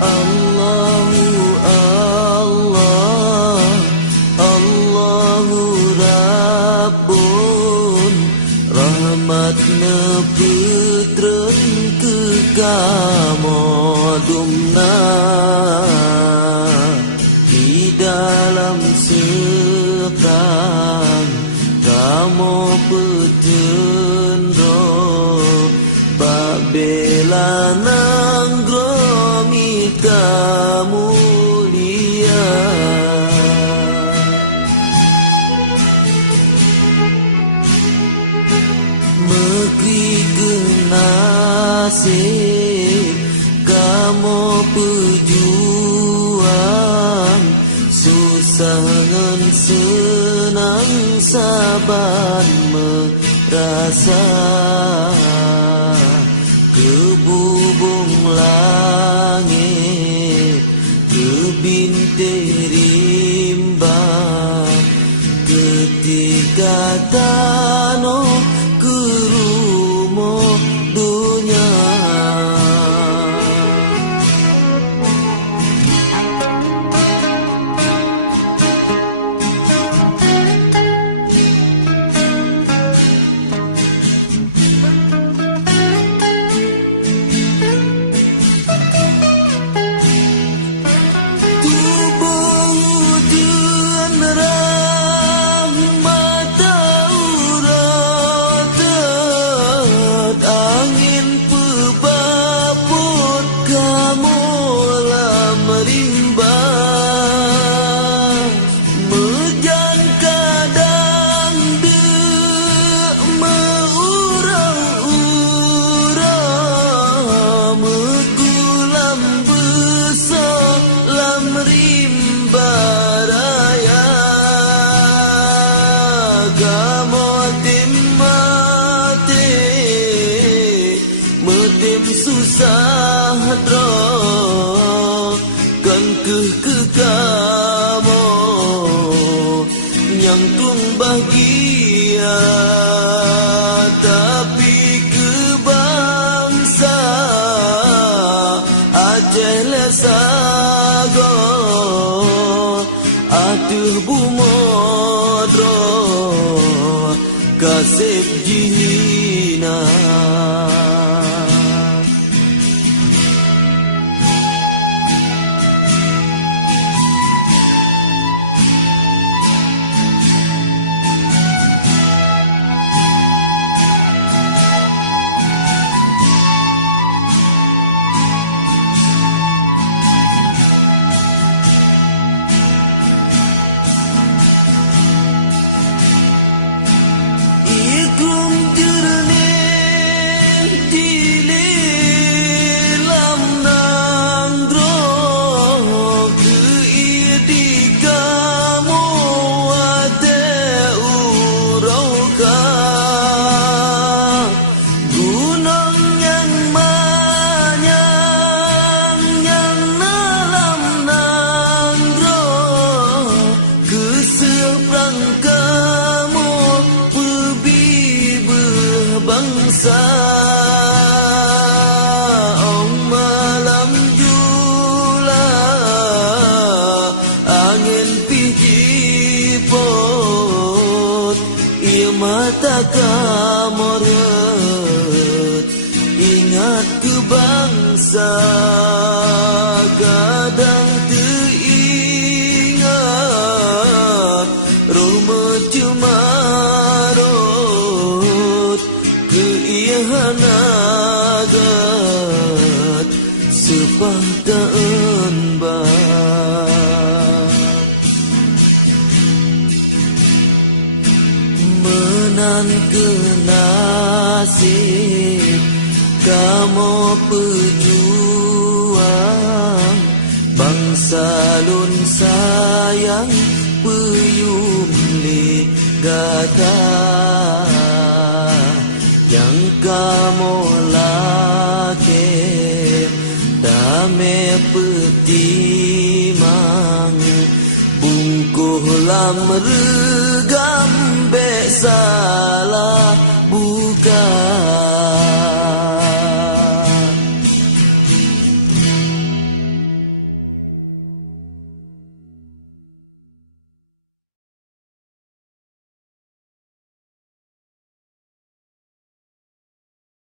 Allahu Allah, Allahu Rabbun, rahmatna putren kekamodumna di dalam seberang kamu petendro babela nanggromi kamulia mekri kenasih kamu pejuang susah ngan senang sabar merasa kebubung langit kebintik rimba ketika tanah kerumuh dunia susah dro kan ke kamu nyangkung bahagia tapi kebangsa Aceh lesago atuh bumodro kasep jihina bangsa Om malam jula angin pijipot ia mata kamoret ingat ke bangsa kadang teringat rumah cemarot hanagat sepahtaan bat menan kenasib kamu pejuang bangsa lun sayang peyum ligata yang kamu lake dame petimang bungkuh lam regam be salah bukan